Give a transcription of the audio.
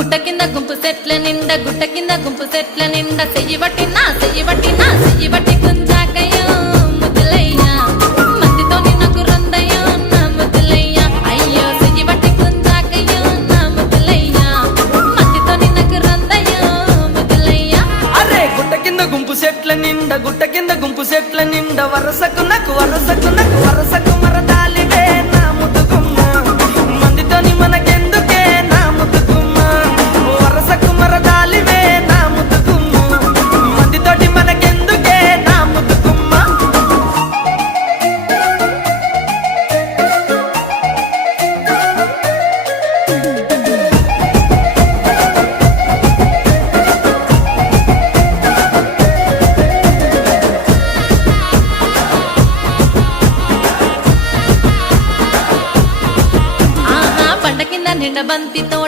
గుట్ట కింద గుంపు సెట్ల నిండా గుట్ట కింద గుంపు సెట్ల నిండా చెయ్యి పట్టినా గుంజాకయ్యో ముద్దులయ్యా మందితో నాకు రందయ్యో నా ముద్దులయ్యా అయ్యో చెయ్యి పట్టి గుంజాకయ్యో నా ముద్దులయ్యా మందితో నాకు రందయ్యో ముద్దులయ్యా అరే గుట్ట కింద గుంపు సెట్ల నిండా గుట్ట కింద గుంపు సెట్ల నిండా వరసకు వరసకు మరదాలివే నా ముద్దుగుమ్మ మందితోని మనకెందుకే నా ముద్దుగుమ్మ వరసకు మరదాలివే నా ముద్దుగుమ్మ మందితోటి మనకెందుకే నా ముద్దుగుమ్మ ఆహా పంట కింద నిండ బంతితో